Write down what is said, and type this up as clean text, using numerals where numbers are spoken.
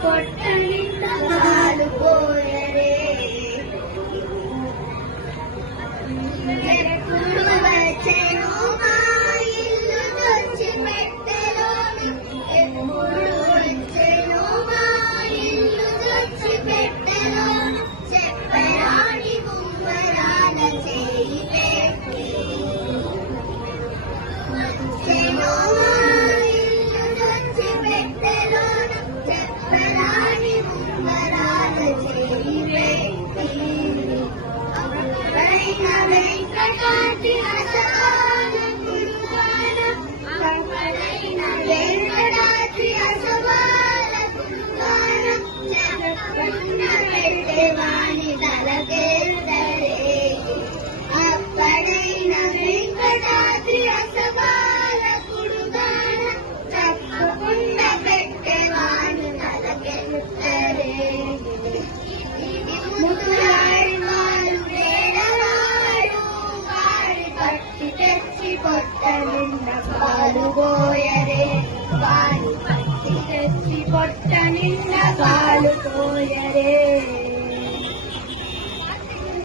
పొట్ట నిండా పాలు పోయరే ఎప్పుడు వచ్చెను మా ఇల్లు తెచ్చి పెట్టెలోను ఎప్పుడు వచ్చెను మా ఇల్లు తెచ్చి పెట్టెలోను చెప్పరాని ఉంగరాల చేయి పెట్టి వచ్చెను మా ఇల్లు తెచ్చి పెట్టెలోను చెప్పరాని ఉంగరాల చేయి పెట్టి వెంకటాద్రి అసవాల గురుగాన వెంకటాద్రి అసవాల గురుగాన చెప్పకున్న పెట్టెవాణి తలకెత్తరే అప్పడైన వెంకటాద్రి అసవాల గురుగాన చెప్పకున్న పెట్టెవాణి తలకెత్తరే ముదులాడి వారు వేడవాడు వారి పట్టి తెచ్చి పొట్ట నిండా పాలు పోయరే వారి పట్టి తెచ్చి పొట్ట నిండా పాలు పోయరే